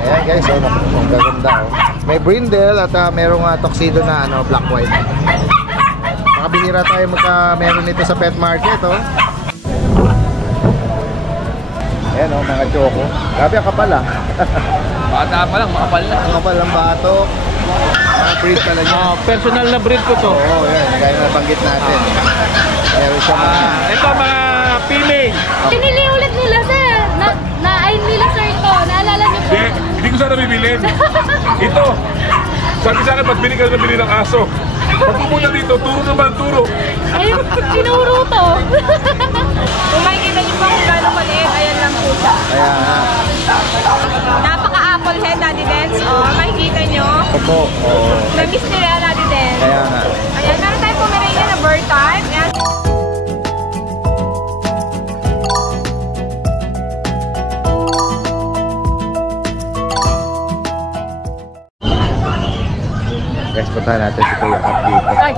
Ayan guys, oh, ang gaganda oh. May brindle at merong tuxedo na black white. Makabihira tayo meron nito sa pet market oh. Ayan oh, mga choco. Grabe ang kapal ah. Bata pa lang, makapal na. Ang kapal ng batok. Mga breed pala niya. Personal na breed ko to. Oo, yan. Gaya na nabanggit natin. Meron siya mga... Ito mga female. Pinili ulit nila sir. Na-ain nila sir ito. Naalala niyo po? Hindi ko sana bibilin. Ito. Sabi sa akin, ba't bili ka na bili ng aso? Pag pupunta dito, turo naman, turo. Ay, tinuro to. Kung makikita niyo po kung gano'ng maliit, ayan lang po siya. Kaya nga. Napaka-apple head, Daddy Dance. O, makikita niyo. Opo. Oo. Namiss nila, Daddy Dance. Kaya nga. Ayan, meron tayong Pomeranian na bird time. Ayan. Guys, puntahan natin si Kuya Kat dito. Ay!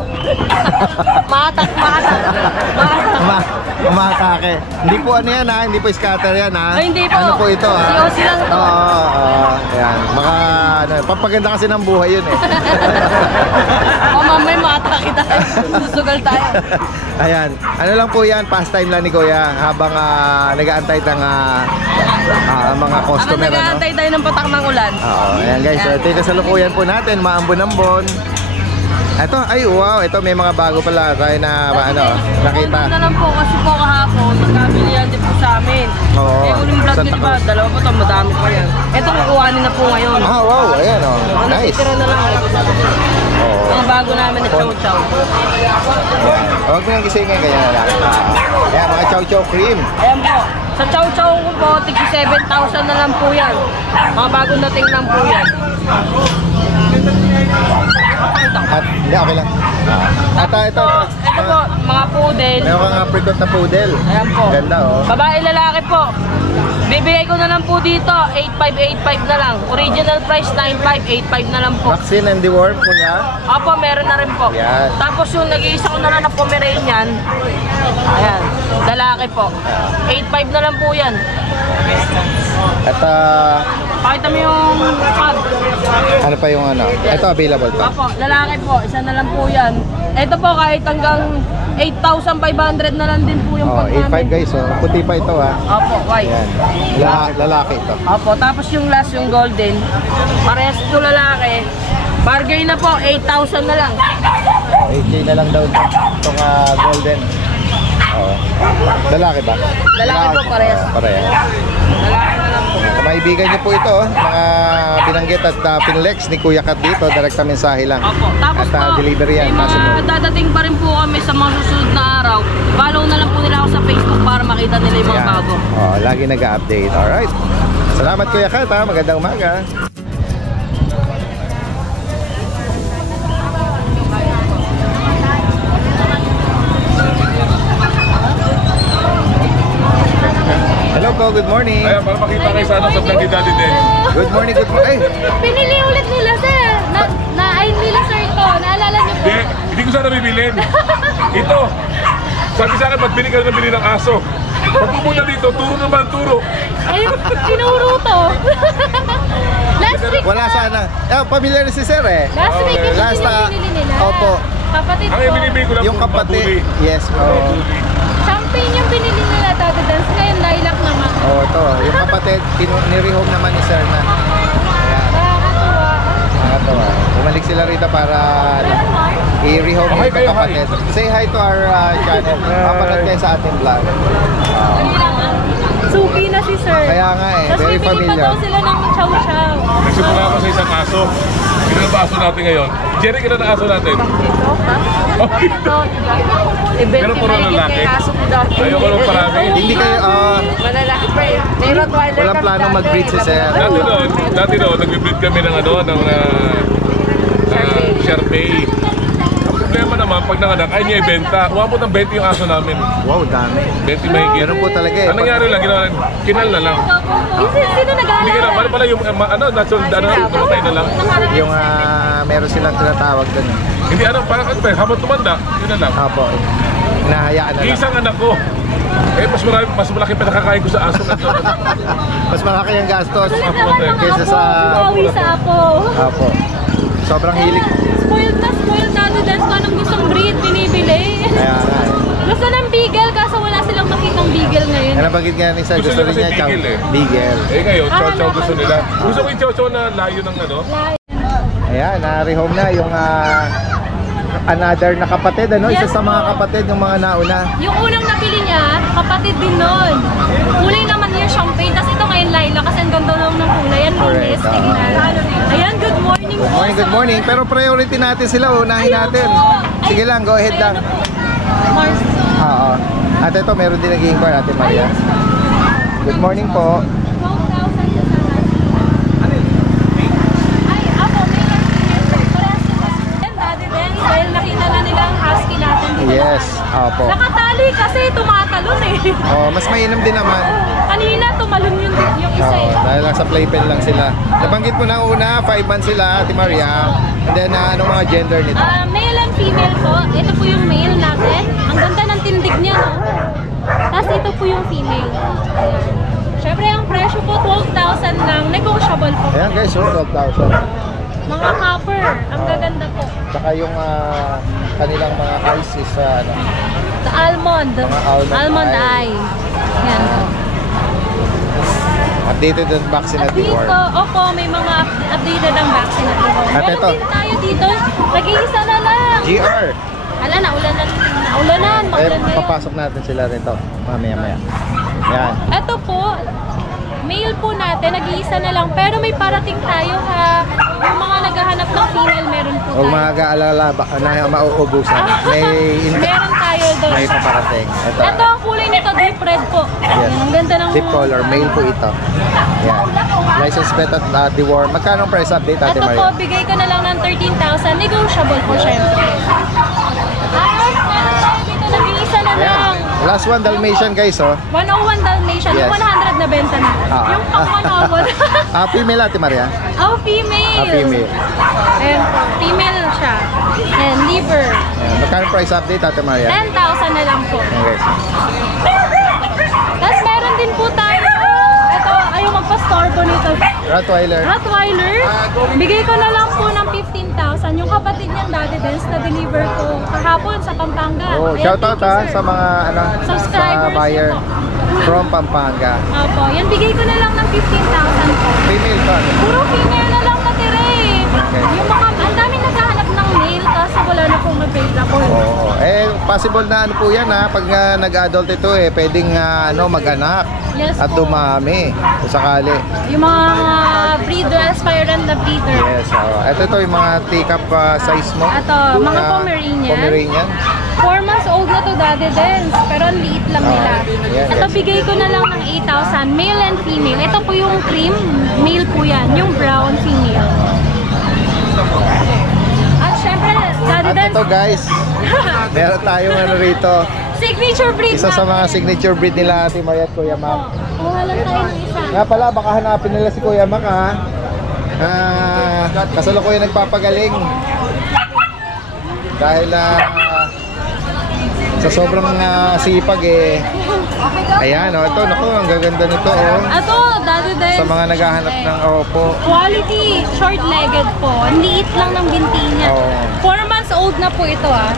Matak. Umatake. Hindi po ano yan ha, hindi po scatter yan ha. Ay, hindi po. Ano po ito ha? Siyosi lang to. Oo, ayan. Papaganda kasi ng buhay yun eh. Mamay matak kita. Susugal tayo. Ayan. Ano lang po yan, pastime lang ni Kuya habang nag-aantay ng mga customer. Habang nag-aantay tayo ng patak ng ulan. Oo, ayan guys. So, ito yung kasalukuyan po natin, maambon-ambon. Ito, ay wow, ito may mga bago pala tayo na nakita. Na lang po kasi po kahapon, magkabili yan din po sa amin. Oo. Eh, uling vlog nyo diba, dalawa po ito, madami pa yan. Ito, kukuhanin na po ngayon. Wow, ayan oh. Nice. Tira na lang. Oo. Mga bago namin na chow-chow. Huwag mo nang gisingin, kaya na lang. Ayan, mga chow-chow cream. Ayan po. Sa chow-chow ko po, tig 7,000 na lang po yan. Mga bagong dating lang po yan. At, hindi, okay lang. Ito. Ito po, mga poodle. Meron kang apricot na poodle. Ayan po. Ganda oh. Babae, lalaki po. Bibigay ko na lang po dito, 8,585 na lang. Original price, 9,585 na lang po. Vaccine and deworm, Kuya. Opo, meron na rin po. Yan. Tapos yung nag-iisa ko na lang na Pomeranian, ayan, lalaki po. 8,500 na lang po yan. At Pakita mo yung pag. ano pa yung ito available pa. Opo, lalaki po, isa na lang po yan. Ito po kahit hanggang 8,500 na lang din po yung pag 8.5 guys oh. Puti pa ito ha. Opo, white. Ayan. Lalaki ito. Opo, tapos yung last, yung golden, parehas ito lalaki. Bargain na po, 8,000 na lang. 8K na lang daw itong golden. Oo. Lalaki ba? Lalaki po, parehas. Parehas. Lalaki na lang po. Maibigan niyo po ito, mga binanggit at pinlex ni Kuya Kat dito, direkta mensahe lang. Opo. Tapos at po, delivery yan, may mga possible. dadating pa rin po kami sa mga susunod na araw. Follow na lang po nila ako sa Facebook para makita nila yung mga Yan. bago. Oh, lagi nag-update. Alright. Salamat Kuya Kat ha. Magandang umaga. Hello po, good morning. Ayan, para makita kayo sa vlog ni Daddy Den. Good morning, good morning. Pinili ulit nila sir. Na-ain nila sir ito. Naalala niyo po? Hindi ko sana bibilin. Ito. Sabi sa akin, ba't bili ka na bili ng aso? Pag pupunta dito, turo naman, turo. Ay, tinuro to. Last week Wala po. sana. Familiar si Sir eh. Last week ito Last yung binili nila. Opo. Kapatid Ang ko. ibinibig ko lang Yung kapatid. Yes po. Champagne yung binili nila Daddy Dance. Ngayon lilac naman. Oh, ito. Yung kapatid, nirehome naman ni Sir na. Nakakatuwa. Nakakatawa. Bumalik sila rito para i-rehome Okay, yung kayo, kapatid. Say hi to our channel. Kapatid kayo sa ating vlog. Suki na si sir. Kaya nga eh, Tapos very bibili pa familiar. daw sila ng chow-chow. Nagsimula ako sa isang aso. Ilan ba aso natin ngayon? Jerry, ilan ang aso natin? Pero puro lalaki. Ayoko lang parami. Hindi kayo, Malalaki pa eh. May Rottweiler walang kami plano dati. mag-breed si Sir. Dati doon, nag-breed kami ng Sharpei. Ang problema naman, pag nanganak, ay niya ibenta. Umabot ng 20 yung aso namin. Wow, dami. 20 mahigit. Meron po talaga eh. Ang nangyari lang, ginawa, kinal na lang. Sino Hindi nag-aalala? ka na, pala yung, namatay na lang. Yung meron silang tinatawag doon. Hindi, parang habang tumanda, yun na lang. Apo. hinahayaan na lang. Isang anak ko. Eh, mas malaki pa nakakain ko sa aso na to. Mas malaki ang gastos Naman kaysa mga sa apo, bumawi sa apo. apo. Sobrang hilig. Spoiled natin dahil kung anong gustong breed, binibili. Kaya nga eh. Gusto ng beagle, kaso wala silang makitang beagle ngayon. Ano bagit nga ni Sa? Gusto Gusto nila rin niya kasi chow. bigel eh. Bigel. Eh ngayon, chow Hanap gusto ko nila. siya. Gusto ko yung chow na layo ng ano. Ayan, na-rehome na yung another na kapatid, ano? Isa Yes, sa mga po. kapatid ng mga nauna. Yung unang nabili niya, kapatid din nun. Kulay naman niya champagne, tapos ito ngayon lilac kasi ang ganda naman ng kulay. Yan, Correct, linis, tignan. Ayan, good morning po. Good morning, good morning. Pero priority natin sila, unahin natin. Sige lang, go ahead lang. Mars. Oo. At ito, meron din nag-i-inquire natin, Maria. Good morning po. 12,000 na sana. Ay, ako, may parehas sila. And daddy din, dahil nakita na nila ang husky natin. Di ba? Yes, opo. Nakatali kasi tumatalon eh. Oh, mas mainam din naman. Kanina tumalon yung isa Oo, eh. dahil lang sa playpen lang sila. Nabanggit mo na una, 5 months sila, Ate Maria. And then, anong mga gender nito? Male and female po. Ito po yung male natin. Ang ganda ng tindig niya, no? Tapos ito po yung female. Ayan. Siyempre, ang presyo po 12,000 lang. Negotiable po. Ayan guys, 12,000. Mga copper. Ang gaganda po. Saka yung kanilang mga eyes is ano, The almond. Mga almond eye. Yan po. updated and vaccine At at dito, reward. opo, may mga updated ang vaccine at reward. At Meron ito? din tayo dito. Nag-iisa na lang. GR! Ala, naulanan. Eh, Maulan ngayon. papasok natin sila rito. Mamaya-maya. Yan. Ito po, male po natin, nag-iisa na lang. Pero may parating tayo ha. Yung mga naghahanap ng female, meron po Huwag tayo. mga ga-alala baka na mauubusan. May Meron tayo doon. may paparating. Ito. Ito ang kulay nito, deep red po. Yes. Yan, ang ganda ng... Deep color, male po ito. Yan. License plate at reward. Magkano ang price update, Ate Ito po, Maria? bigay ko na lang ng 13,000. Negotiable po, syempre. Tapos, meron tayo dito, nag-iisa na lang. Yan. Last one, Dalmatian guys, oh. 101 Dalmatian, Yes. yung 100 na benta na. Ah. Yung pang 101. Female, Ate Maria? Oh, female. Female. Ayan po, female siya. And liver. Yan. Magkano price update, Ate Maria? 10,000 na lang po. Okay. Tapos meron din po tayo. Ito, ayaw magpa-storbo nito. Rottweiler. Rottweiler. Bigay ko na lang po ng 15,000. Yung kapatid niyang dati din, na-deliver ko kahapon sa Pampanga. Oh, Ayan, shout out thank you, ha sir. sa mga Subscribers sa buyer niyo po. from Pampanga. Opo, yan bigay ko na lang ng 15,000 po. Female pa. Puro female na lang natira eh. Okay. Yung mga, ang daming naghahanap ng male kasi wala na pong available. Oo. Eh, possible na ano po yan ha. Pag nag-adult ito eh, pwedeng mag-anak. Yes At po. dumami kung sakali. Yung mga breeder, aspirant na breeder. Yes. Ito yung mga teacup size mo. Ito, mga Pomeranian. Pomeranian. 4 months old na to daddy din. Pero ang liit lang nila. Yan, Ito yes. bigay ko na lang ng 8,000. Male and female. Ito po yung cream. Male po yan. Yung brown, female. At syempre, daddy At din. ito guys, meron tayong ano rito. Signature breed Isa sa mga natin. signature breed nila Ate Maria at Kuya Mac. Kuha lang tayo ng isa. Nga pala, baka hanapin nila si Kuya Mac ha. Kasalukuyan nagpapagaling. Dahil sa sobrang sipag eh. Ayan ito, naku, ang gaganda nito oh. Ito, daddy din. Sa mga naghahanap ng opo. Quality, short-legged po. Ang liit lang ng binti niya. Oo. 4 months old na po ito ah.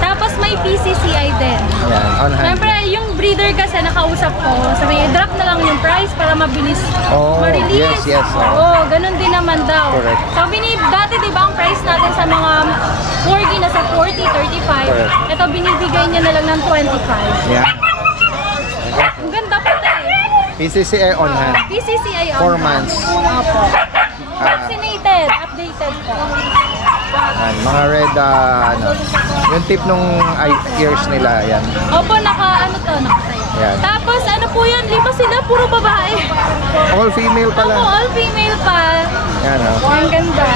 Tapos may PCCI din. Ayan, on hand. Siyempre, yung breeder kasi nakausap ko, sabi, drop na lang yung price para mabilis Oh, ma-release. yes, yes. Oo, ganun din naman daw. Correct. Sabi ni, dati di ba ang price natin sa mga corgi na sa 40, 35, Correct. ito binibigay niya na lang ng 25. Ayan. Ang ganda po eh. PCCI on hand. PCCI 4 months. Opo. Vaccinated, updated po. Ayan, mga red, yung tip nung ears nila, ayan. Opo, nakatayo. Yan. Tapos ano po yan, lima sila, puro babae. All female Opo, pala. all female pa. Yan Ang ganda.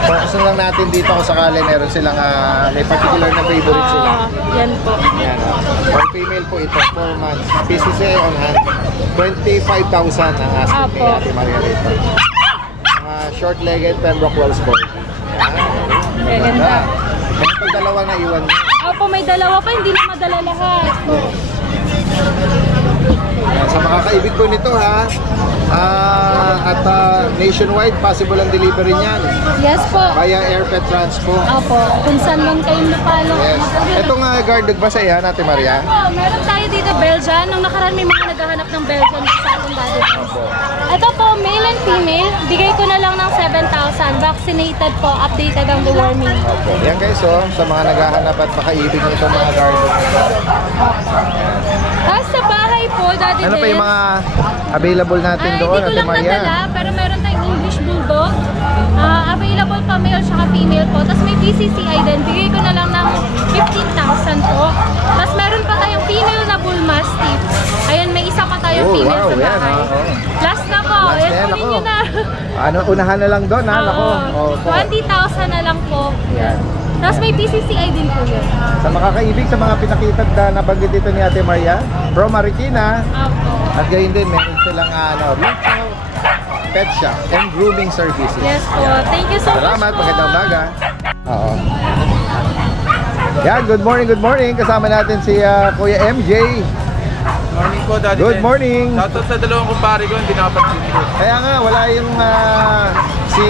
Focus na lang natin dito kung sakali meron silang may particular na favorite sila. Yan po. Yan all female po ito, 4 months. PCCI on hand. 25,000 ang asking ni Apo. Ate Maria rito. Mga short-legged Pembroke Wells Boy. Yan. Ganda. Ito dalawa na iwan mo. Opo, may dalawa pa, hindi na madala lahat. Ayan, sa mga kaibig po nito ha, at nationwide, possible ang delivery niyan Yes po. via Airpet Transpo. Opo, kung saan man kayong napalo. Yes. Itong guard dog ba sa iya, Ate Maria? Opo, meron tayo dito Belgian. Nung nakaraan may mga naghahanap ng Belgian sa ating daddy. Ito po, male and female. Bigay ko na lang ng 7,000. Vaccinated po, updated ang deworming. Opo. Yan guys, oh, sa mga naghahanap at makaibig nito mga guard dog. Tapos sa bahay po, daddy Ano pa yung mga available natin doon, hindi ko Ate lang Maria? nadala, pero meron tayong English Bulldog. Available pa male at female po. Tapos may PCCI din. Bigay ko na lang ng 15,000 po. Tapos meron pa tayong female na Bull Mastiff. Ayan, may isa pa tayong Oh, female wow, sa yan, bahay. oh. Last na po. Last Ayan, na yan, kunin ako. nyo na. Ano, unahan na lang doon ha, nako. Oo, 20,000 na lang po. Yan. Tapos may PCCI din po yun. Sa mga kaibig, sa mga pinakitag na nabanggit dito ni Ate Maria, from Marikina, Opo. at gayon din, meron silang Richo Pet Shop and Grooming Services. Yes po. Thank you so much Salamat, po. magandang umaga. Oo. Yan, good morning. Kasama natin si Kuya MJ. Morning po, Daddy. Good morning. Shoutout sa dalawang kumpare ko, hindi nakapatigil ko. Kaya nga, wala yung si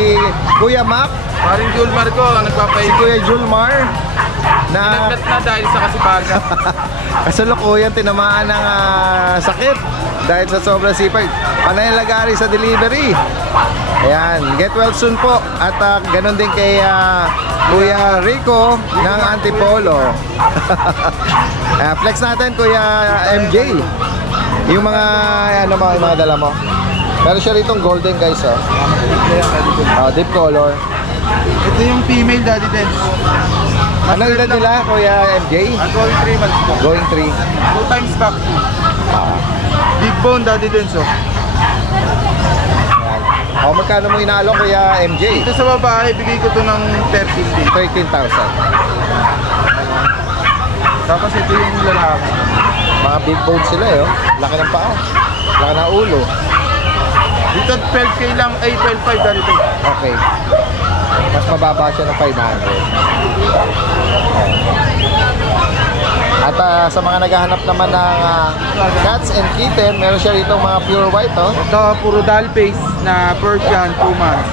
Kuya Mac, Paring Julmar ko, ang si nagpapaigil. Kuya Julmar, na Naglat na dahil sa kasipagan. kasalukuyan tinamaan ng sakit dahil sa sobrang sipag. Panay lagari sa delivery. Ayan, get well soon po. At ganun din kay Kuya Rico ng Antipolo. Flex natin, Kuya MJ. Yung mga, yung mga dala mo. Meron siya ritong golden guys, oh. Deep color. Ito yung female, Daddy Den. Anong edad nila, Kuya MJ? Going 3 months po. Going 3. 2 times back. Big bone, Daddy Den, so. O, magkano mo inaalok, Kuya MJ? Ito sa babae, bigay ko to ng 13K. 13,000. Tapos ito yung lalaki. Mga big bone sila, eh, oh. Laki ng paa. Laki ng ulo. Dito 12K lang, ay 12.5 Daddy Den. Okay. Mas mababa siya ng 500. At sa mga naghahanap naman ng cats and kitten, meron siya rito mga pure white, oh. Ito, puro doll face na Persian, 2 months.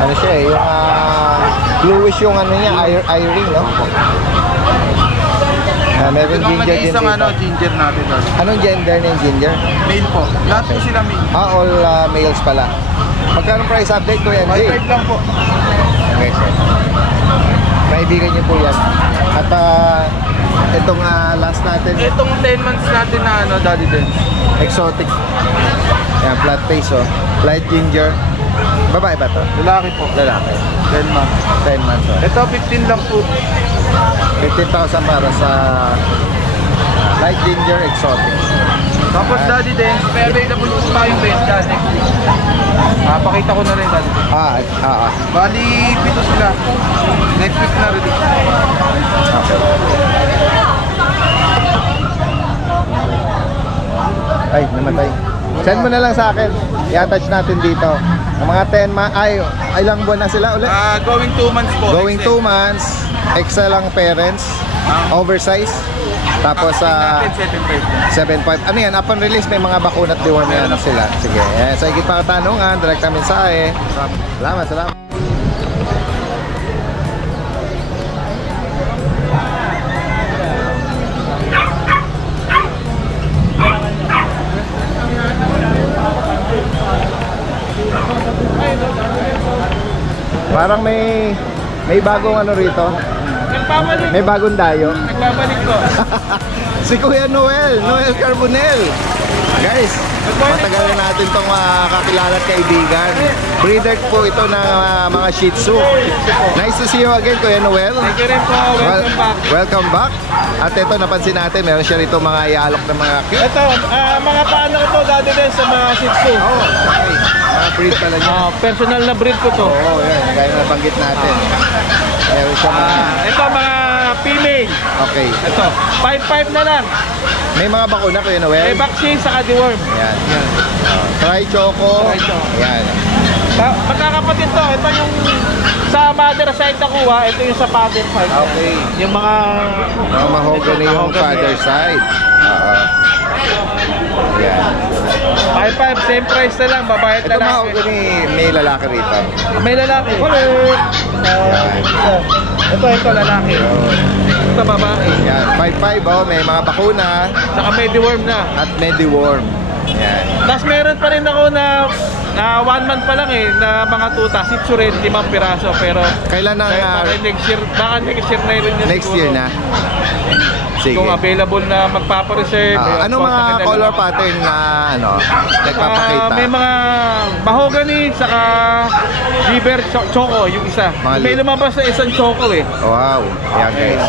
Ano siya eh, yung bluish yung ano niya, eye-ring, no? Meron Ito ginger din isang dito. ginger natin. Daddy. Anong gender ng ginger? Male po. Lahat po sila male. All males pala. Magkano price update ko yan, Jay? 5.5 lang po. Okay, sir. Maibigan niyo po yan. At itong last natin, Itong 10 months natin na Daddy Den. exotic. Yan, flat face, oh. Light ginger. Babae ba to? Lalaki po. Lalaki. 10 months. 10 months, oh. Ito 15 lang po. 15,000 para sa light ginger exotic. Tapos Daddy Den, may available po pa yung benta next week. Pakita ko na rin Daddy Den. Bali, 7 sila. Next week na rin. Ay, namatay. Send mo na lang sa akin. I-attach natin dito. Ang mga 10 months, ilang buwan na sila ulit? Going 2 months po. Going 2 months, XL ang parents, oversize. Tapos natin 7.5. 7.5. Ano yan? Upon release may mga bakuna at diwan na sila. Sige. Sa higit pa katanungan, direct mensahe. Salamat. Parang may bagong ano rito. May bagong dayo. Nagbabalik ko. Si Kuya Noel Carbonel. Guys, matagal na natin itong kakilala at kaibigan. Breeder po ito ng mga Shih Tzu. Nice to see you again, Kuya Noel. Thank you rin po. Welcome back. Welcome back. At ito, napansin natin, meron siya rito mga ialok ng mga cute. Ito, mga paano ito Daddy Den sa mga Shih Tzu. Oh, okay. Mga breed pala niya. Personal na breed ko to. Oo, yan. Gaya na banggit natin. Meron siya mga... Ito mga female. Okay. Ito, 5.5 na lang. May mga bakuna, Kuya May Noel. vaccine sa deworm. Ayan. Try Choco. Try Choco. Ayan. Magkakapatid to. Ito yung sa mother side nakuha, ito yung sa father side. Okay. Yung mga Mahogany yung father side. Oo. Yan. 5-5, same price na lang, babae at Ito lalaki. mahogany, may lalaki rito. May lalaki. Ito lalaki. Ito babae. Yan, 5-5 oh, may mga bakuna Saka may deworm na. at mediworm. Yan. Tapos meron pa rin ako na 1 month pa lang na mga tuta, si Tsurin, 5 piraso. Pero Kailan ang baka next year na rin yun next siguro. year na? Sige. Kung available na magpapareserve. Anong mga contact color nila. pattern na nagpapakita? May mga mahogany, saka liver choco, yung isa. Mga May lumabas na isang choco Wow. Yan guys.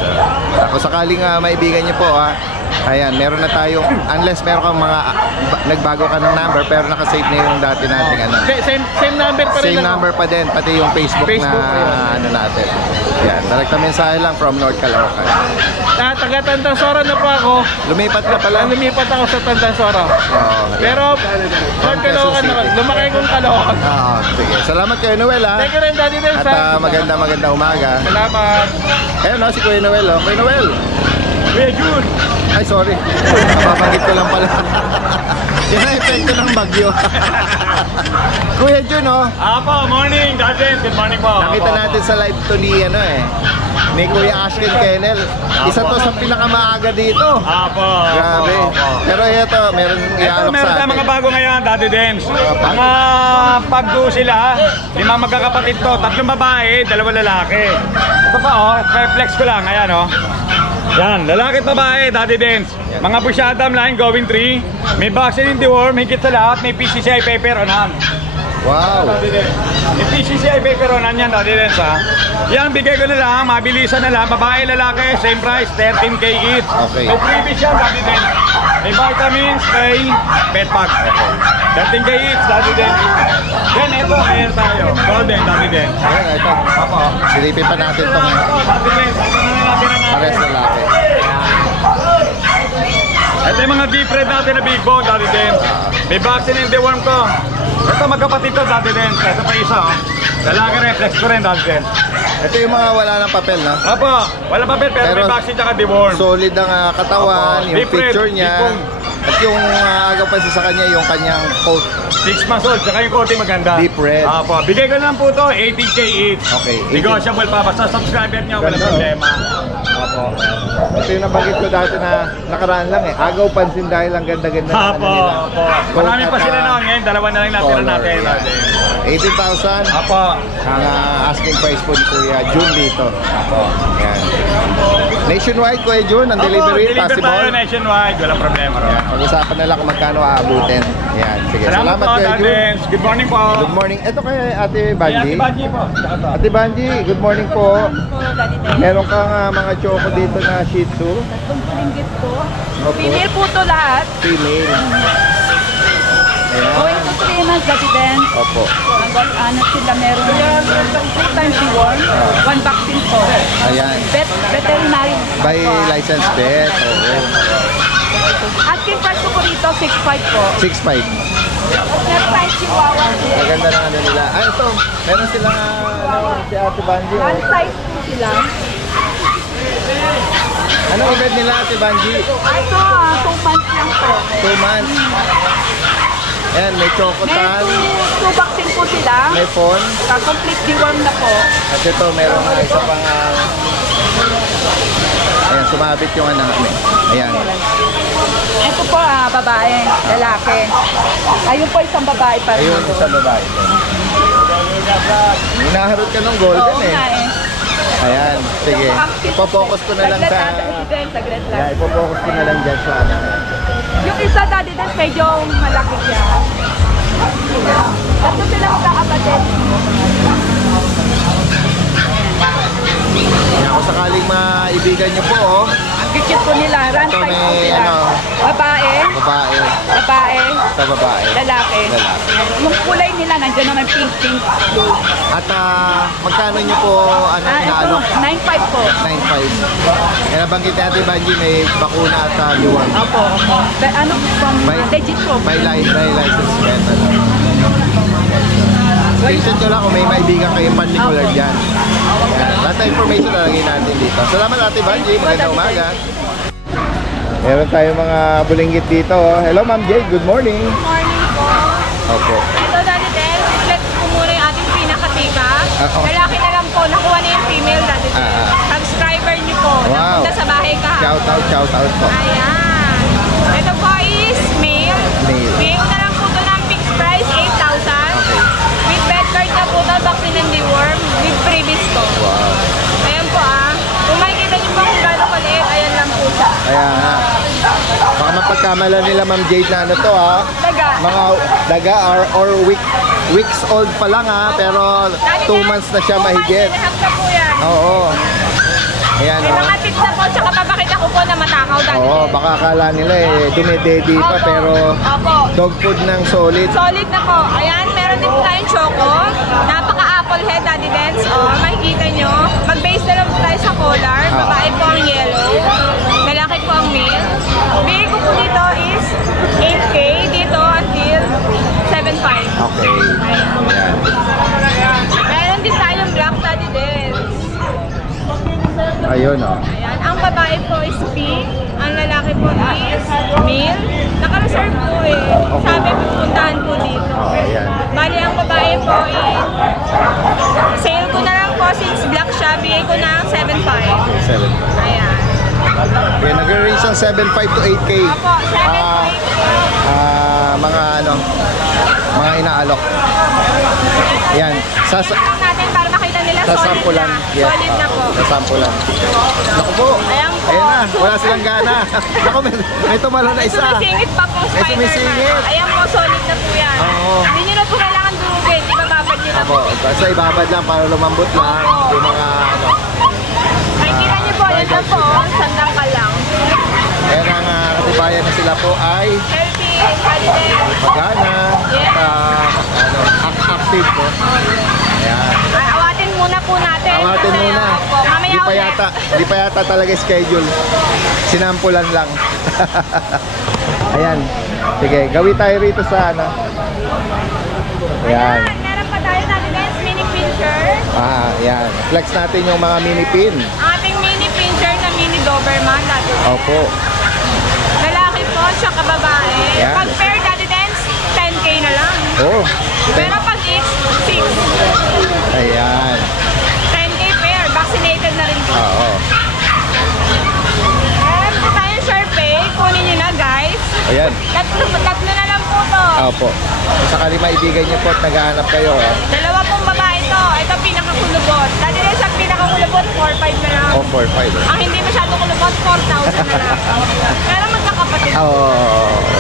Kung sakaling maibigan niyo po ayan, meron na tayong, unless meron kang mga nagbago ka ng number pero nakasave na yung dati nating Same number pa rin. Same number pa din, pati yung Facebook na ayun. natin. Yan, direkta mensahe lang from North Caloocan. Taga Tandansora na po ako. Lumipat ka pala. Lumipat ako sa Tandansora. Oo. Pero North Caloocan na, lumaki kong Caloocan. Oo, sige. Salamat kayo, Noel Thank you rin, Daddy Del. At maganda umaga. Salamat. Ayun si Kuya Noel Kuya Noel. Kuya Jun. Ay, sorry. Napabanggit ko lang pala. Yan ang epekto ng bagyo. Kuya Jun, Apo, morning, Daddy. Good morning po. nakita natin sa live to ni Kuya Ashken Kennel. Isa to sa pinakamaaga dito. Apo. Grabe. Pero ito, meron Ito, ialok meron sa tayong mga atin. bago ngayon, Daddy Dens. Mga pagdo sila, 5 magkakapatid to, 3 babae, 2 lalaki. Ito pa flex ko lang, ayan Yan, lalaki at babae, Daddy Dens. Mga busyadam line, going 3. May vaccine in the worm, higit sa lahat, may PCCI paper on hand. Wow. May PCCI paper on hand yan, Daddy Dens Yan, bigay ko na lang, mabilisan na lang. Babae, lalaki, same price, 13K each. Okay. May freebies yan, Daddy Dens. May vitamins, may pet pack. 13K each, Daddy Dens. Yan, ito, mayroon tayo. Golden, Daddy Dens. Ayan, ito. Silipin pa natin itong Daddy Dens, ito na natin ang pares natin. lalaki. Ito yung mga deep red natin na big bone, Daddy Dens. May vaccine in the worm ko. Ito magkapatid to, Daddy Dens. Ito pa isa, Lalaki rin, flex ko rin, Daddy Dens. Ito yung mga wala ng papel, no? Apo, wala pa pero may vaccine tsaka deworm. Solid ang katawan, yung Deep red, picture niya. deep bone. At yung agaw pa sa kanya, yung kanyang coat. 6 months old, tsaka yung coating maganda. Deep red. Apo, bigay ko lang po to, 18K each. Okay, 18. Negotiable pa, basta subscriber niya, walang Ganda, problema. Opo. Ito yung nabanggit ko dati na nakaraan lang Agaw pansin dahil ang ganda-ganda ng Apo, nila. apo. Marami pa sila noon ngayon, 2 na lang natira Color, natin. yeah. 18,000 Apo. ang asking price po ni Kuya Jun dito. Yan. Nationwide, Kuya Jun, ang delivery deliver possible. tayo nationwide, walang problema. Yan. Pag-usapan na lang kung magkano aabutin. Yan. Sige, Salamat po, Kuya Jun. Dadens. Good morning po. Good morning. Ito kay Ate Hey, Banji. Ate Banji po. Ate Banji, good morning po. Meron kang mga choco dito na Shih Tzu. Ringgit po. Opo. Female po to lahat. Female. Ayan. Going to 3 months, Daddy Den. Opo. Anak sila meron 2 times reward, 1 vaccine po. Ayan. Veterinary. By license vet. Oo. Asking price ko po dito, 6.5 po. 6.5. Meron tayong chihuahua. Maganda na ano nila. Ah, ito. Meron silang si Ate Banji. One size po sila. Ano edad nila, Ate Banji? Ito, 2 months lang po. 2 months. Ayan, may May chocotan, 2 vaccine po sila. may phone. Complete deworm na po. At ito, meron isa pang ayan, sumabit yung anak niya. Ayan. Ito po, babae, lalaki. Ayun po isang babae pa rin. Ayun, isang babae. Hinaharot ka ng golden Oo nga eh. Ayan, sige. Ipo-focus ko na lang sa... Saglit lang. Yeah, ipo-focus ko na lang dyan sa ano. Yung isa, Daddy Den, medyo malaki siya. Tatlo sila magkakapatid. Kaya kung sakaling maibigan niyo po, Ang cute po nila. Run Ito type po may sila. ano. Babae, babae, babae, sa babae. lalaki. Lalaki. Yung kulay nila, nandiyan naman pink, blue. At magkano niyo po Ito, inaalok? 9.5 po. 9.5. Kaya nabanggit natin, Banji, may bakuna at liwan. Opo. Ano, from By- legit po. By license vet. screenshot nyo lang kung may maibigan kayong particular dyan. Ayan. Lahat na information lalagay natin dito. Salamat Ate Banji, magandang umaga. Meron tayong mga bulinggit dito. Hello Ma'am Jade, good morning. Good morning po. Opo. Ito Daddy Del, let's po muna yung ating pinakatika. Lalaki na lang po, nakuha na yung female Daddy Del. Subscriber niyo po, Wow. napunta sa bahay ka. Shout out po. Ayan. Ito po is male. Male. Bigay ko na lang po ito ng fixed price, 8,000. Okay. With bed card na po ito, vaccine and deworm, with freebies to. Wow. Ayan po Kung makikita niyo po kung gaano kaliit, ayan lang po siya. Kaya nga. Baka mapagkamala nila Ma'am Jade na ano to ha. Daga. Mga daga or weeks old pa lang ha. Pero 2 months na siya mahigit. 2 months and a half na po yan. Oo. Ayan May o. mga tips na po, tsaka papakita ko po na matakaw Daddy Oo, Del. baka akala nila dumedede pa Opo. pero Opo. dog food ng solid. Solid na po. Ayan, meron din po tayong choco. Napaka-apple head, Daddy Dance. Makikita nyo. Mag-base na lang po tayo sa collar. Babae po ang yellow. Lalaki po ang male. Bigay ko po dito is 8K. Dito until 7.5. Okay. Ayan. Meron din tayong black, Daddy Dance. Ayun o. Ayan. Ang babae po is pink. Ang lalaki po is male. Naka-reserve po Sabi po, puntahan po dito. Ayan. Bali, ang babae po sale ko na lang po since black siya. Bigay ko na 7.5. 7. Ayan. Okay, nag-range ng 7.5 to 8K. Opo, 7.5. Mga inaalok. Ayan. Lang natin para makita nila Sa solid sampulan. na. Yes. Solid na po. Sa sampulan. Naku po. Ayan po. Ayan na. Wala silang gana. Naku, may tumalo na isa. Sumisingit pa po May Spider-Man. sumisingit. Ayan po, solid na po yan. Oo. Hindi nyo na po kailangan durugin. Ibababad nyo na po. Opo. Basta ibabad lang para lumambot lang. Yung mga Makikita nyo po, yan lang po. Sandang ka lang. Ayan ang katibayan na sila po ay Healthy, healthy. magana Yes. at active po. Ayan. Awatin muna po natin. Awatin Kasi, muna. opo, mamaya Hindi pa yata talaga schedule. Sinampulan lang. Ayan. Sige, gawin tayo rito sa ano. Ayan. Meron pa tayo natin guys, mini pincher. Ayan. Flex natin yung mga mini pin. Ating mini pincher na mini Doberman natin. Opo. Lalaki po, tsaka babae. Yan. Pag pair Daddy Dance, 10K na lang. Oh. Pero pag X, 6. Ayan. 10K pair, vaccinated na rin po. Oo. Meron po tayong Sharpay, kunin nyo na guys. Ayan. Tatlo na lang po to. Opo. Kung sakali maibigan niyo po at naghahanap kayo. Dalawa pong babae to. Ito pinakakulubot. Daddy Dance ang pinakakulubot, 4-5 na lang. Oh, 4-5. Ang hindi masyado kulubot, 4,000 na lang. Pero magkakapatid. Oo.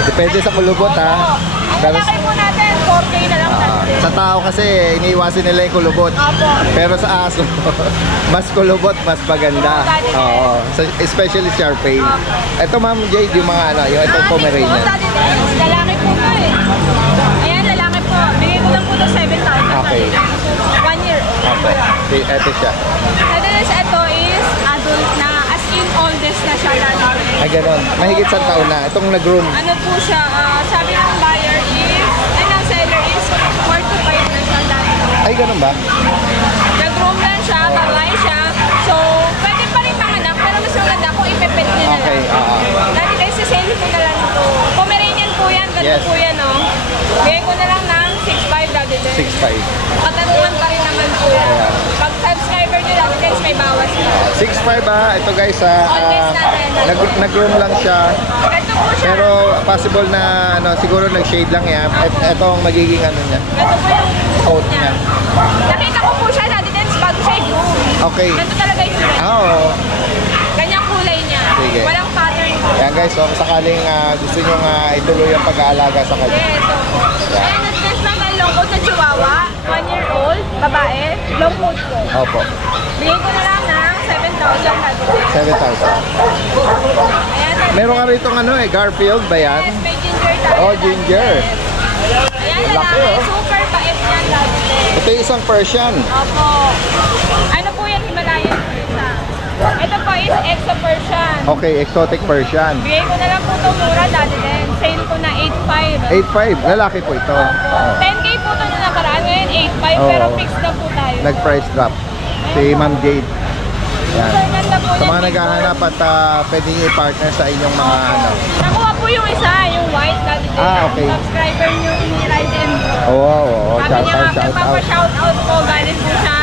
Depende sa kulubot ha. Ang Pero lalaki po natin, 4K na lang natin. sa tao kasi iniiwasin nila yung kulubot. Opo. Pero sa aso, mas kulubot, mas maganda. Oo. So, especially Sharpei. Ito Ma'am Jade, yung mga ano, yung itong Pomeranian. Daddy Dance, lalaki po po Ayan, lalaki po. Bigay ko lang po ito 7,000. Okay. 1 year old. Opo. Ito siya. Daddy Dance, ito is adult na, as in oldest na siya lalaki. Ay, ganon. Mahigit sa taon na. Itong nag-groom. Ano po siya, sabi ng buyer is, ng seller is 4 to 5 na siya dati. Ay, ganon ba? Nag-groom lang siya, babae siya. So, pwede pa rin manganak, pero mas maganda kung ipepet niya na Okay, lang. Dati guys, sasali ko na lang ito. Pomeranian po yan, ganito Yes. po yan, oh. Bigay ko na lang ng 6.5 dati din. 6'5". Katatuan pa rin naman po yan. Pag subscriber nyo dati guys, may bawas na. 6'5" Ito guys, nag-groom lang siya. Ganito po siya. Pero possible na ano, siguro nag-shade lang yan. Ito ang magiging ano niya. Ganito po yung Coat niya. Nakita ko po siya dati din bago siya i-groom. Okay. Ganito talaga yung kulay. Oo. Ganyang kulay niya. Sige. Walang pattern po. Yan guys, so kung sakaling gusto nyo ituloy ang pag-aalaga sa kanya. Yes, opo. Ayan, next naman, long coat na chihuahua. 1 year old, babae, long coat po. Opo. Bigay ko na lang ng 7,000 na doon. 7,000. Ayan, Meron ka rito ano Garfield ba yan? yes, may ginger tayo. Oh, ginger. Ayan, Laki, lalaki. oh. Super bait yan dati. Ito yung isang Persian. Opo. Ano po yan, Himalayan Persa. Ito po is Exo Persian. Okay, exotic Persian. Bigay ko na lang po ito mura dati din. Sale ko na 8,500. 8'5", lalaki po ito. Opo. 10K po ito na nakaraan. Ngayon, 8K. 1.5 pero fixed na po tayo. Nag-price drop. Si Ma'am Jade. Yan. Sir, ganda po Sa yan, mga big naghahanap at pwede nyo i-partner sa inyong mga ano. Nakuha po yung isa, yung white Daddy Day. Okay. Subscriber nyo ni Raiden. Oo. Sabi niya Shout out. magpapa-shoutout po galing po sa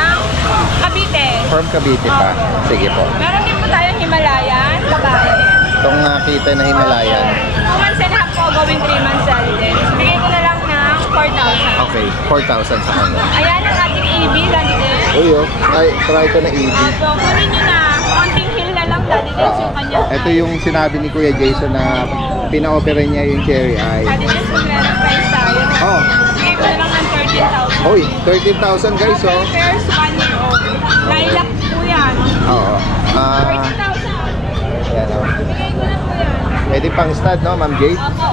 Cavite. From Cavite pa. Sige po. Meron din po tayong Himalayan, babae. Itong kita na Himalayan. 2 months and a half po, going 3 months Daddy Day. Bigay ko na lang ng 4,000. Okay, 4,000 sa kanya. Ayan ang ating EB Daddy Day. Uy, Ay, try ko na EV. Opo, kunin nyo na. Konting hill na lang Daddy Day yung kanya. Ito yung sinabi ni Kuya Jason na pina-opera niya yung Cherry Eye. Daddy Day, magre-price tayo. Oh, Bigay ko na lang ng 13,000. Hoy, 13,000 guys, oh. Pairs, 1 year old. Lilac po yan. Oo. 13,000. Ayan, oh. Bigay ko na po yan. Pwede pang stud, no, Ma'am Jade? Opo.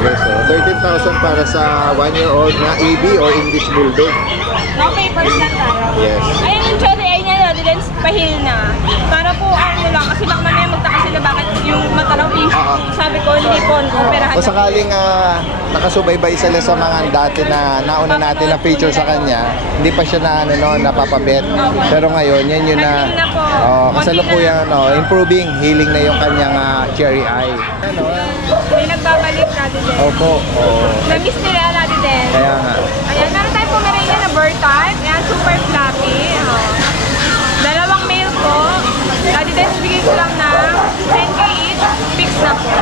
Okay, so 13,000 para sa 1-year-old na AB or English Bulldog. No papers na tayo. Yes. Ayun yung cherry eye niya, Daddy Dance, pahil na. Para po ano lang, kasi baka mamaya magtaka sila bakit yung mata lang sabi ko, hindi po, operahan. O sakaling nakasubaybay sila sa mga dati na nauna natin na feature sa kanya, hindi pa siya na ano no, napapabet. Pero ngayon, yan yun na Healing na po. kasalukuyan improving, healing na yung kanyang cherry eye. Ano? May nagbabalik, Daddy Dance. Opo. Na-miss nila, Daddy Dance. Kaya nga. Ayan, meron tayong Pomeranian na bird type. Ayan, super fluffy. Dalawang male po. Daddy Dance, bigay ko lang na 10K each. Fix na po.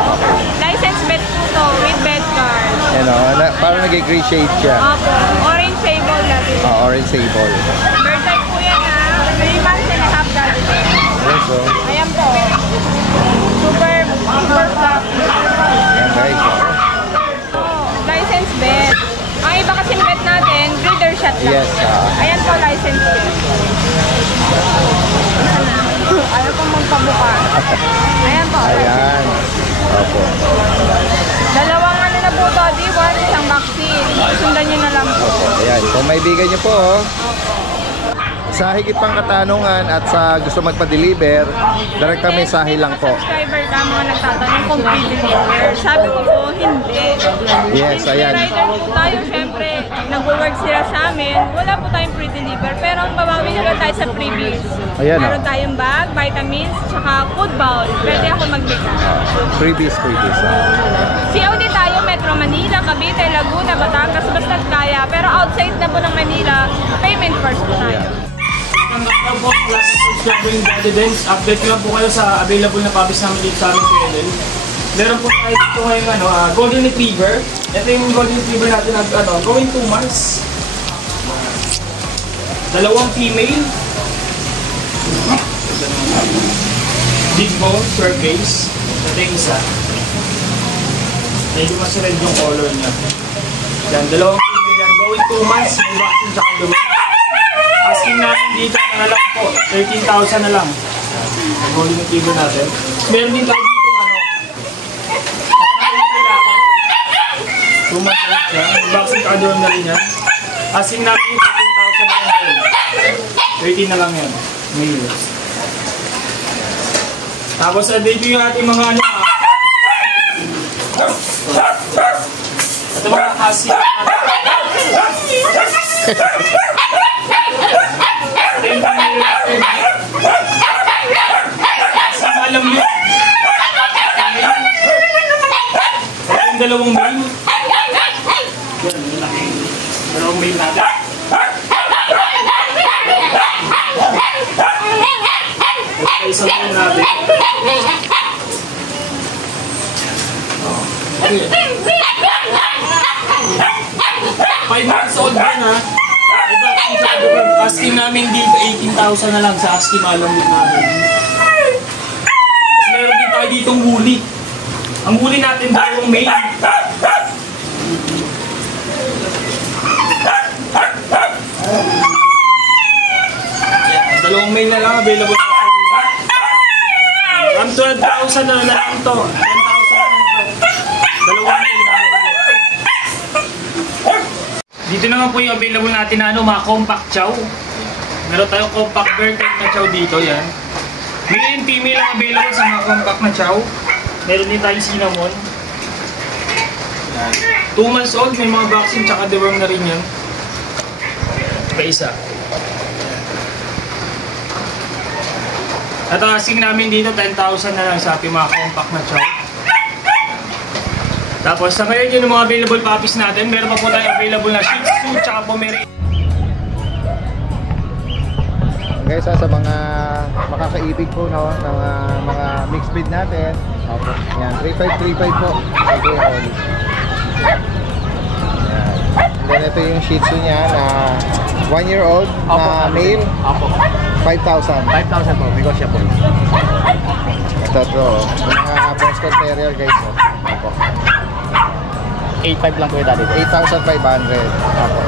License bet po to with bet card. Ano, parang nag-gray shade siya. Opo. Orange sable, Daddy Dance. Orange sable. Bird type po yan, 3 months and a half, Daddy Dance. Yes, so. Ayan po. Super fluffy. Yan guys. License bet. Ang iba kasi bet natin, breeder shot lang. Yes. Ayan po, license bet. Ayaw pong magpabuka. Ayan po. Ayan. Opo. Dalawang ano na po, Toddy. Isang vaccine. Sundan nyo na lang po. Ayan. Kung maibigan niyo po, sa higit pang katanungan at sa gusto magpa-deliver, direct mensahe lang po. Subscriber ka mo nagtatanong kung pre-deliver. Sabi ko po, hindi. Yes, ayan. Rider po tayo, syempre, nag-work sila sa amin. Wala po tayong pre-deliver. Pero ang babawi naman tayo sa freebies. Ayan, Meron tayong bag, vitamins, tsaka food bowl. Pwede ako magbigay. Freebies. COD tayo, Metro Manila, Cavite, Laguna, Batangas, basta't kaya. Pero outside na po ng Manila, payment first po tayo. Ang po, last subscriber yung Daddy Dance. Update lang po kayo sa available na puppies namin dito sa aming channel. Meron po tayo dito ngayong Golden Retriever. Ito yung Golden Retriever natin na going 2 months. Dalawang female. Big bone, square face. Ito yung isa. Medyo mas red yung color niya. Yan, dalawang female yan. Going 2 months. May vaccine tsaka lumit. Asking natin dito na lang po, 13,000 na lang. Ang golden retriever natin. Meron din tayo dito tumatay siya. Vaccine card na rin yan. Asking natin 13,000 na lang. 13 na lang yan. Male. Tapos dito yung ating mga ito mga husky. Alam niyo. Ito yung dalawang mail. Yan, laki. Dalawang mail natin. Ito isang mail natin. 5 months old din ha. Asking namin dito 18,000 na lang sa asking malamit namin. Tapos meron din tayo ditong huli. Ang huli natin dalawang mail. Yan, dalawang mail na lang available na po. Ang 12,000 na lang ito. 10,000 na lang ito. Dalawang mail na lang. Dito naman po yung available natin na mga compact chow. Meron tayong compact bear type na chow dito, yan. Male and female ang available sa mga compact na chow. Meron din tayong cinnamon. 2 months old, may mga vaccine tsaka deworm na rin yan. Isa. At ang asking namin dito, 10,000 na lang sa ating mga compact na chow. Tapos sa ngayon yun yung mga available puppies natin. Meron pa po tayo available na Shih Tzu tsaka Pomeranian. Guys, sa mga makakaibig po no, ng mga mixed breed natin. Opo. Yan, 3535 po. Okay, Oli. Yan. And then ito yung Shih Tzu niya na 1-year-old na male. Opo. 5,000. 5,000 po, negotiable. Ito bro, yung mga Boston Terrier guys. Opo. 8,500 lang po yung dali. 8,500. Opo.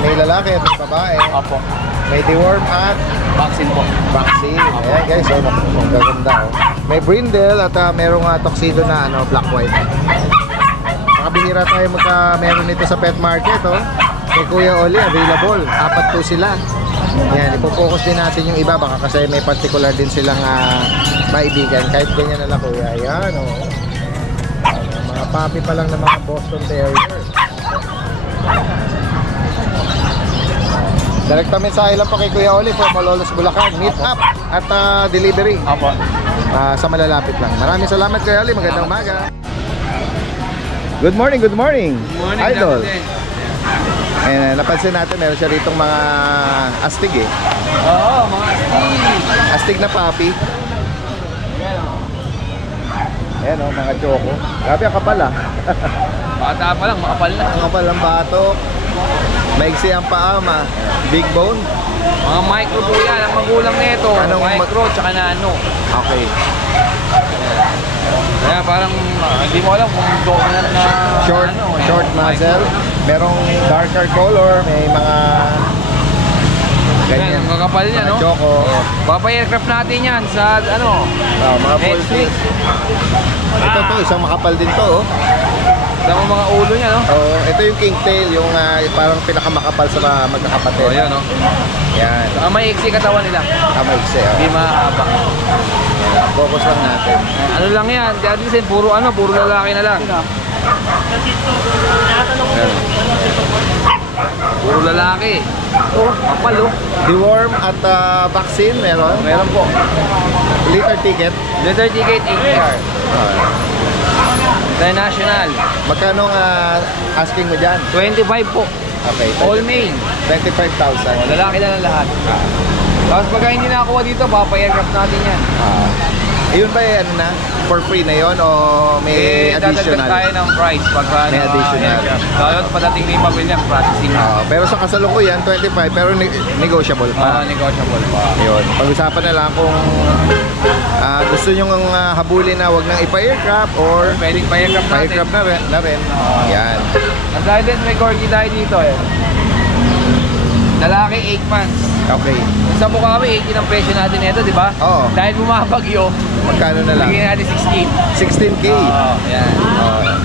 May lalaki at may babae. Opo. May deworm at Vaccine po. vaccine. Ayan guys, oh, ang gaganda oh. May brindle at merong tuxedo na black white. Makabihira tayo meron nito sa pet market oh. Kay Kuya Oli, available. 4 po sila. Yan, ipo-focus din natin yung iba baka kasi may particular din silang maibigan. Kahit ganyan na lang Kuya. Ayan oh. Mga puppy pa lang ng mga Boston Terrier. Direkta mensahe lang po kay Kuya Oli from Malolos, Bulacan. Meet up at delivery. Opo. Sa malalapit lang. Maraming salamat Kuya Oli. Magandang umaga. Good morning, good morning. Good morning, Idol. David. And napansin natin meron siya ritong mga astig eh. Oo, mga astig. Astig na puppy. Ayan oh, mga choco. Grabe ang kapal ah. Bata pa lang, makapal na. Ang kapal ng batok. Maigsi ang paa, big bone. Mga micro po yan, ang magulang nito. Anong micro, tsaka nano. Okay. Kaya parang hindi mo alam kung dominant na Short, short muzzle. Merong darker color, may mga Ganyan, ganyan. ang kakapal niya, Mga no? choco. Papa-aircraft natin yan sa Mga full Netflix. sleeve. Ito to, isang makapal din to oh. Tama mga ulo niya, no? Oh, ito yung kingtail, yung parang pinakamakapal sa mga magkakapatid. Oh, yan, no? Yan. Saka may iksi katawan nila. Maigsi oh. Hindi mahaba. Focus lang natin. Ano lang yan? Dati kasi puro lalaki na lang. Ayan. Puro lalaki. Oh, kapal, oh. Deworm at vaccine meron. Meron po. Liter ticket. Letter ticket, 8R. International. Magkano asking mo dyan? 25 po. Okay. All male. 25,000. Lalaki na lang lahat. Tapos pagka hindi nakakuha dito, papa-aircraft natin yan. Yun ba na? For free na yon o may Dadagdag additional? tayo ng price pagka May additional. Lalo padating na yung pamilya, processing na. Pero sa kasalukuyan, 25 pero negotiable pa. Negotiable pa. Yun. Pag-usapan na lang kung gusto nyo ng habulin na wag nang ipa-aircraft or Pwedeng pa-aircraft natin. pa-aircraft na rin. Yan. Ang dahil din, may corgi tayo dito eh. Lalaki, 8 months. Okay. Sa mukha kami, 18 ang presyo natin ito, di ba? Oo. Dahil bumabagyo, Magkano na lang? bigyan natin 16. 16K. Yan.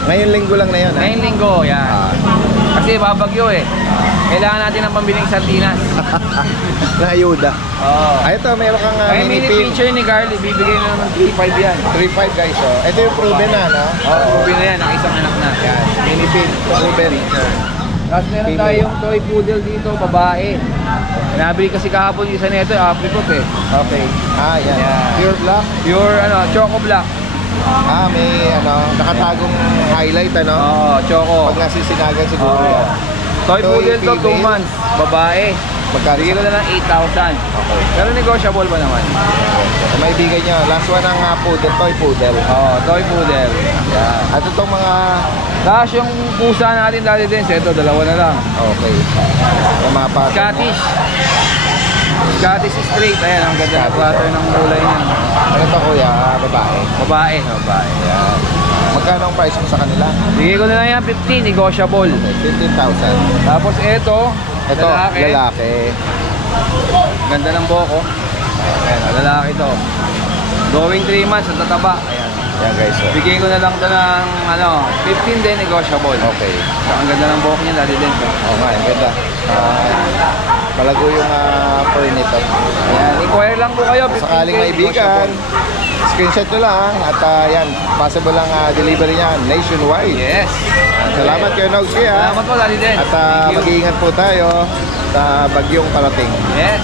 Ngayon linggo lang na yun. Ngayong linggo, yan. Kasi babagyo eh. Kailangan natin ng pambiling sardinas. Na ayuda. Oo. Ito, meron kang May mini mini pin. feature ni Carly, bibigay na naman 3.5 yan. 3.5 guys. Oh. Ito yung proven na, no? Oo, ubi na yan, ang isang anak na. Yan. Mini pin. Proven. Tapos meron Female. tayong toy poodle dito, babae. Nabili kasi kahapon yung isa nito, apricot eh. Okay. Yan. Yan. Pure black. Pure choco black. May nakatagong highlight, ano? Oo, choco. Pag nasisinagan siguro Oo. yan. Toy Toy poodle to, 2 female. months. Babae. Magkano? Bigyan ko na lang 8,000. Pero negotiable pa naman. Kung may bigay nyo, last one ang poodle, toy poodle. Oo, toy poodle. Yan. At itong mga... Tapos yung pusa natin dati din, ito, dalawa na lang. Okay. Yung mga pattern. Scottish. Scottish straight. Ayan, ang ganda ng pattern ng kulay niya. Ano ito kuya? Babae. Babae. Babae. Yan. Magkano ang price mo sa kanila? Bigay ko na lang yan, 15, negotiable. 15,000. Tapos ito, lalaki. Ganda ng boko. Ayan, lalaki to. Going 3 months, ang tataba. Ayan. Yan guys. Oh. Bigay ko na lang to ng 15 din, negotiable. Okay. So, ang ganda ng buhok niya, dati din. Oo nga, ang ganda. Malago yung fur nito. Ayan. Inquire lang po kayo. Sakaling maibigan, screenshot nyo lang at yan, possible lang delivery niya nationwide. Yes. Salamat kayo, Nogsy. Salamat po, Daddy Den. At mag-iingat po tayo sa bagyong parating. Yes.